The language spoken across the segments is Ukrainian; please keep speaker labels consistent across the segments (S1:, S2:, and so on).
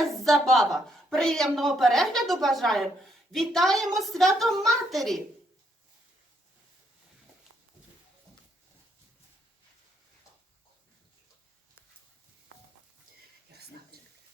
S1: Якась забава. Приємного перегляду бажаємо. Вітаємо з святом матері.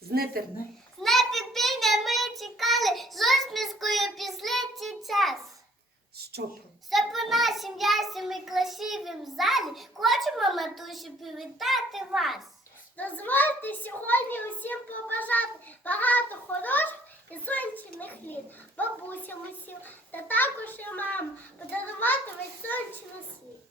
S2: З нетерне.
S3: З нетерпіння ми чекали з усмішкою після цей час.
S2: Що?
S3: Все по нашим ясним і красивим залі хочемо, матусі, привітати вас. Дозвольте сьогодні усім побажати багато хороших і сонячних літ, бабусям усім та також і мамам подарувати весь сонячний світ.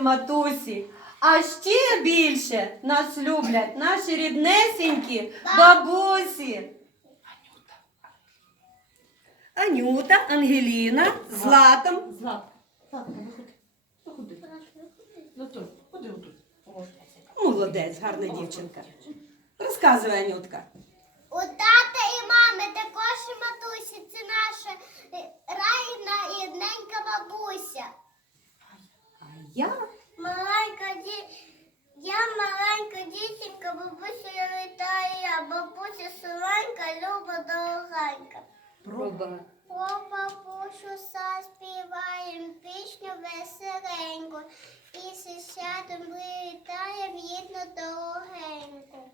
S2: Матусі. А ще більше нас люблять наші ріднесенькі бабусі. Анюта, Ангеліна, Златом.
S1: Ну ходи отут.
S2: Молодець, гарна дівчинка. Розказуй, Анютка.
S3: У тата і мами також і матусі це наша райна і рідненька бабуся.
S2: А я
S3: Маленька ді... Я маленька дівчинка, бабусю я вітаю я, бабуся соленька, люба дорогенька.
S2: проба.
S3: Про бабусю заспіваєм пісню веселеньку і сусідом привітаєм рідну дорогеньку.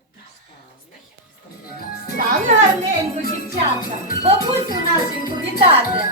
S2: Стали гарненько, дівчатка. Бабусю нашеньку вітати.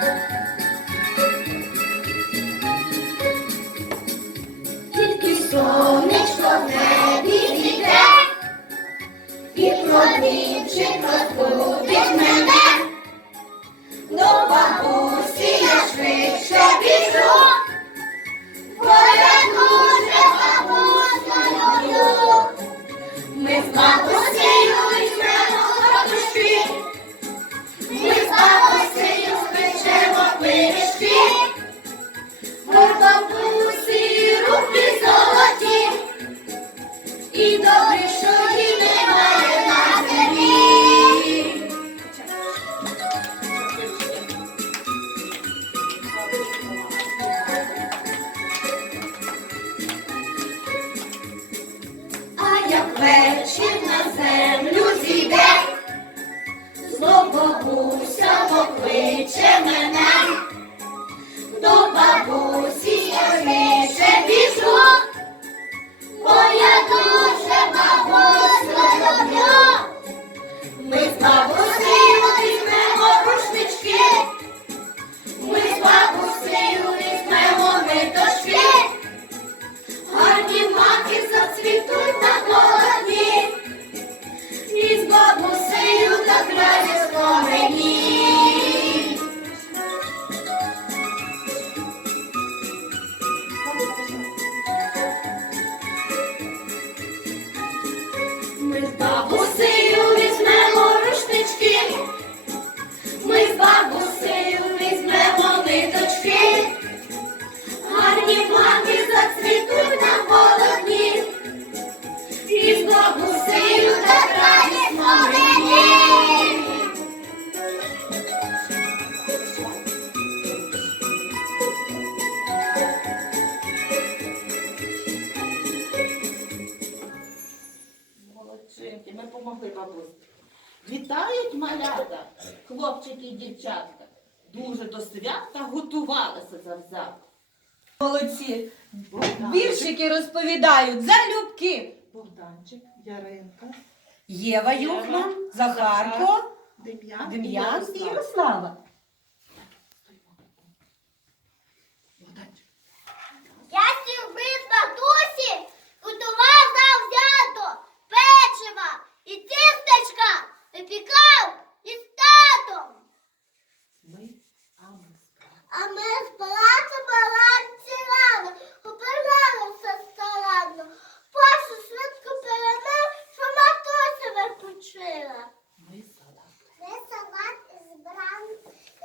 S1: Свята готувалися завзято.
S2: Молодці.
S1: Богданчик,
S2: Віршики розповідають залюбки.
S1: Богданчик, Яринка,
S2: Єва Юхман, Захарко,
S1: Дем'ян,
S2: Дем'ян і
S1: Ярослав.
S2: Ярослава.
S1: Богданчик.
S4: Я сюрприз матусі готував завзято печива і тістечка випікав із татом.
S1: Ми. А ми
S4: з палацу баланці рано, обиралися старанно. Пашу швидко перемив, що матуся випочила.
S1: Ми салат.
S4: Ми салат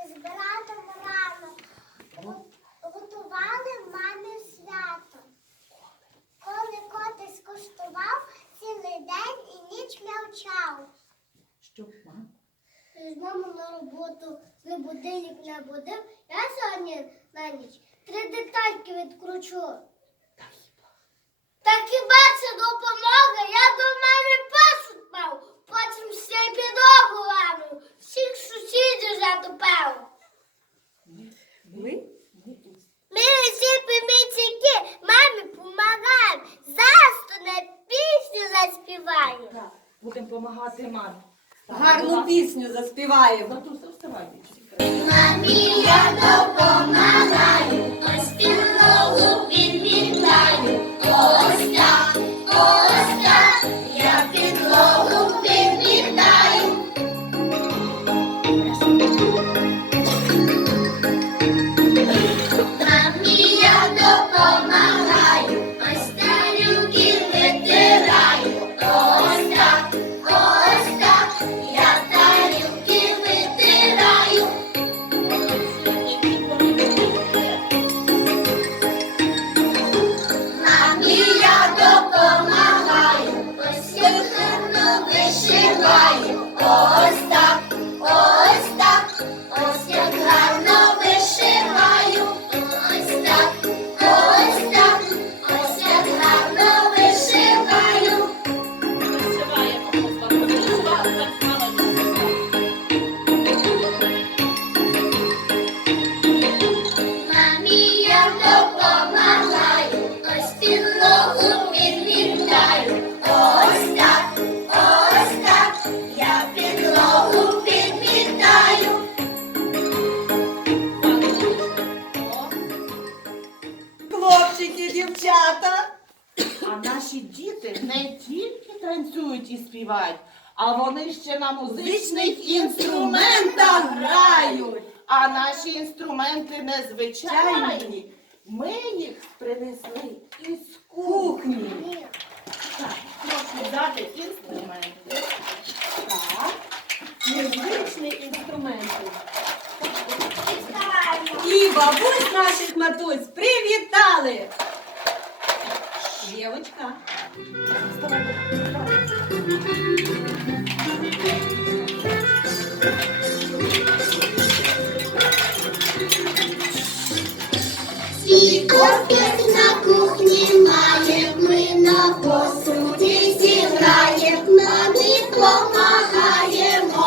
S4: із, братом рано. Готували мамі свято. Коли котик скуштував, цілий день і ніч мовчав.
S1: Щоб мам.
S4: З маму на роботу не будильник не будив. Я на ніч три детальки відкручу. Та хіба це допомога? Я до мами першу мав, потім ще й підлогу ламив. Всіх сусідів затопив.
S1: Ми? Ми
S4: всі помічники мамі помагаємо. Зараз то на пісню заспіваємо.
S1: Так, будемо допомагати мамі.
S2: Гарну пісню заспіваємо.
S1: Матуся, вставай.
S4: Мамі я
S1: А наші інструменти незвичайні. Ми їх принесли із кухні. Так, прошу взяти інструменти. Так.
S2: Незвичні інструменти. І бабусь наших матусь привітали. Дівочка,
S4: Свій копець на кухні має, ми на посуді зіграєм, мамі помагаємо,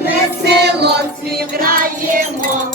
S4: весело зіграємо.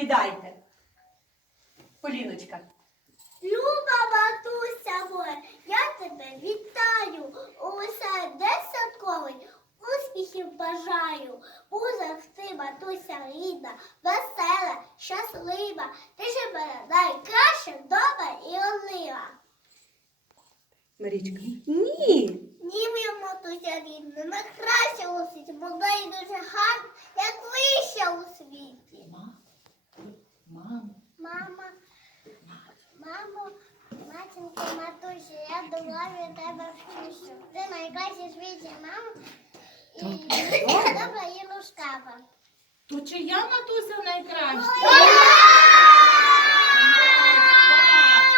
S2: Розповідайте. Поліночка.
S4: Люба матуся моя, я тебе вітаю. Усе десятковий, успіхів бажаю. Будеш ти, матуся рідна, весела, щаслива. Ти ж мене найкраща, добра і олива.
S2: Марічка. Ні.
S4: Ні, моя матуся рідна, найкраща у світі, молода і дуже гарна, як вища у світі.
S1: Мама.
S4: Мама, мамо, матінко, матусю, я добавлю тебе в пісню. Ти найкраща в світі, мамо, і добра і лускава.
S1: То чия матуся найкраща?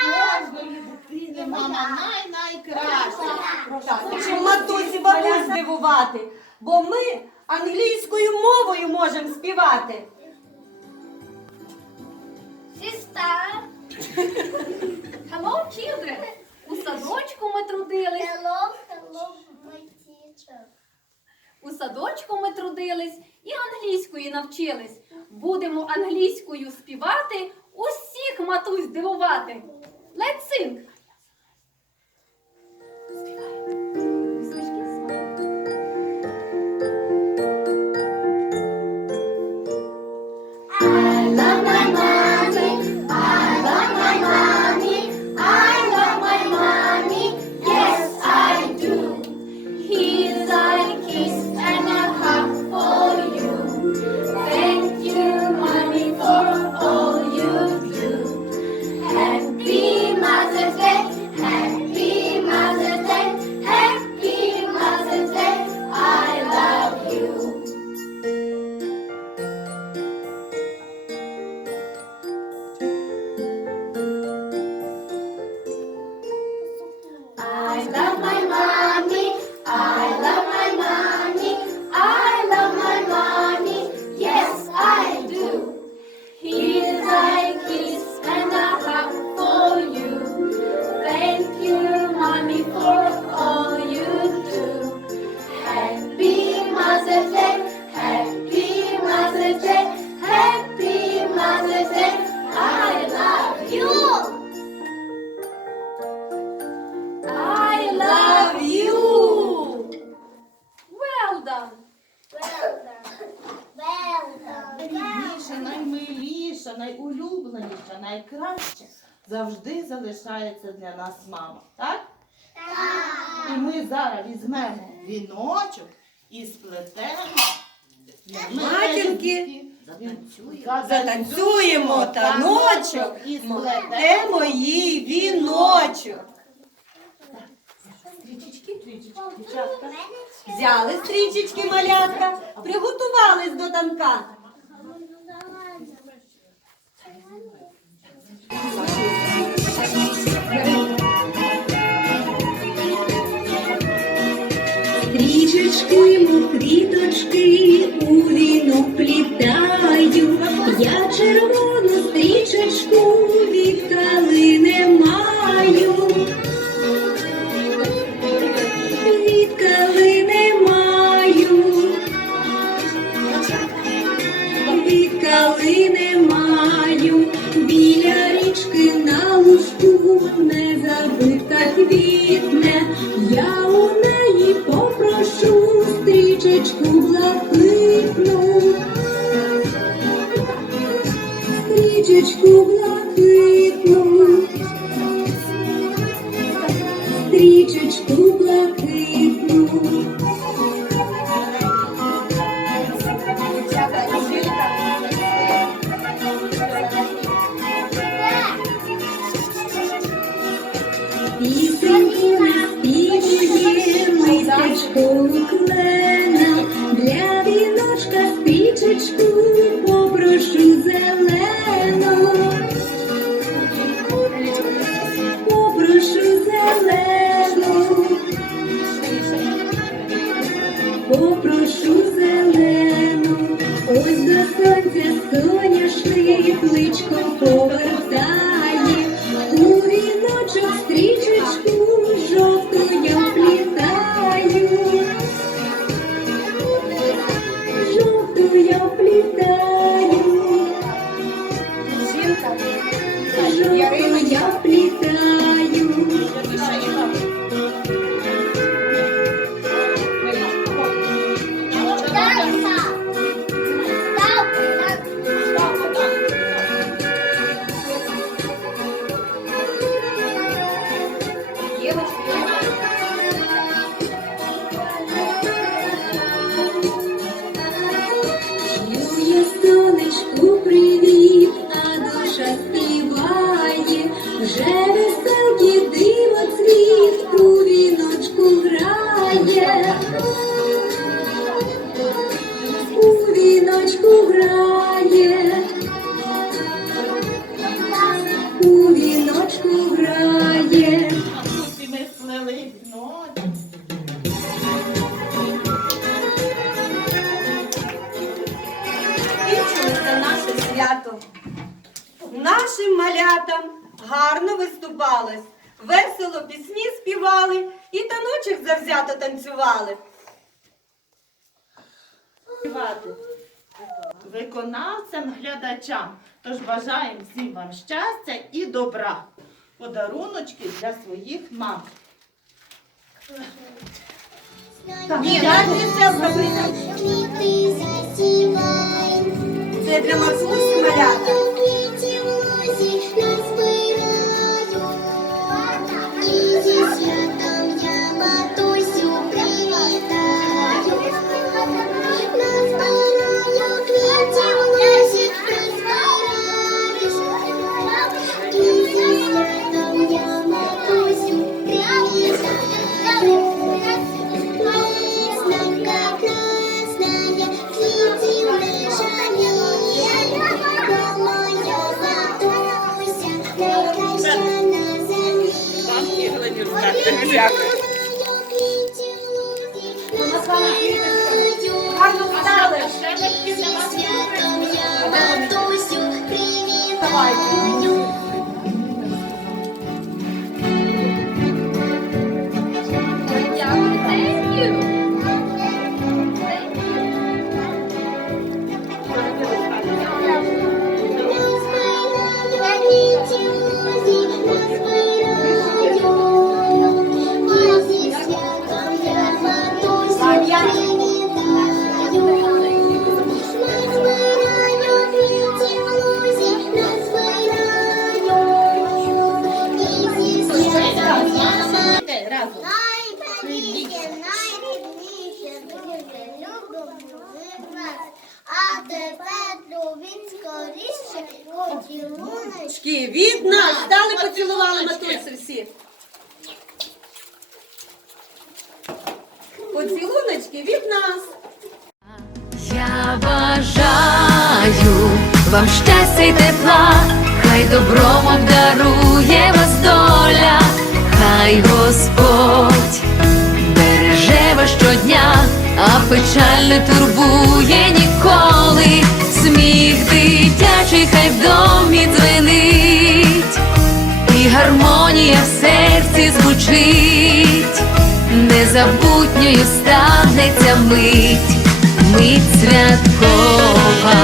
S1: Кожної дитини мама.
S2: Так, чим матусі бабусь здивувати, бо ми англійською мовою можемо співати.
S5: Hello, children! У садочку ми трудились,
S4: hello, hello, my teacher.
S5: у садочку ми трудились і англійської навчились. Будемо англійською співати, усіх матусь дивувати. Let's sing!
S1: залишається для нас мама. Так? Так. І ми зараз візьмемо віночок і сплетемо.
S6: Матінки
S1: затанцюємо,
S6: таночок
S1: і сплетемо
S6: їй віночок.
S1: Стрічечки, стрічечки.
S6: Взяли стрічечки малятка, приготувались до танка. Нічку блакить.
S1: стати виконавцем, глядачам. Тож бажаємо всім вам щастя і добра. Подаруночки для своїх мам.
S6: Це для матусі малята.
S7: Печаль не турбує ніколи. Сміх дитячий хай в домі дзвенить, і гармонія в серці звучить, незабутньою станеться мить, мить святкова.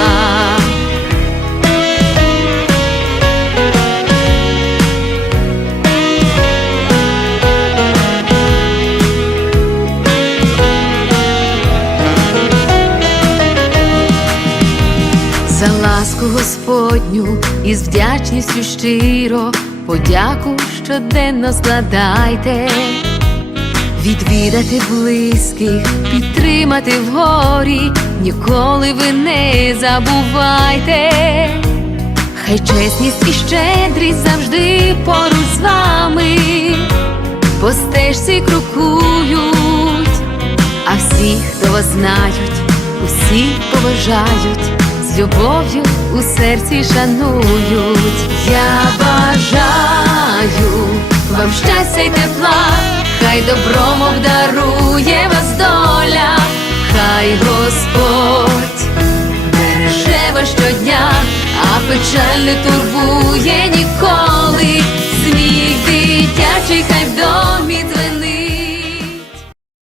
S7: Ласку Господню і з вдячністю щиро подяку щоденно складайте, відвідати близьких, підтримати в горі, ніколи ви не забувайте. Хай чесність і щедрість завжди поруч з вами, по стежці крокують, а всі, хто вас знають, усі поважають, любов'ю у серці шанують. Я бажаю вам щастя й тепла, хай добром обдарує вас доля, хай Господь береже вас щодня, а печаль не турбує ніколи. Сміх дитячий хай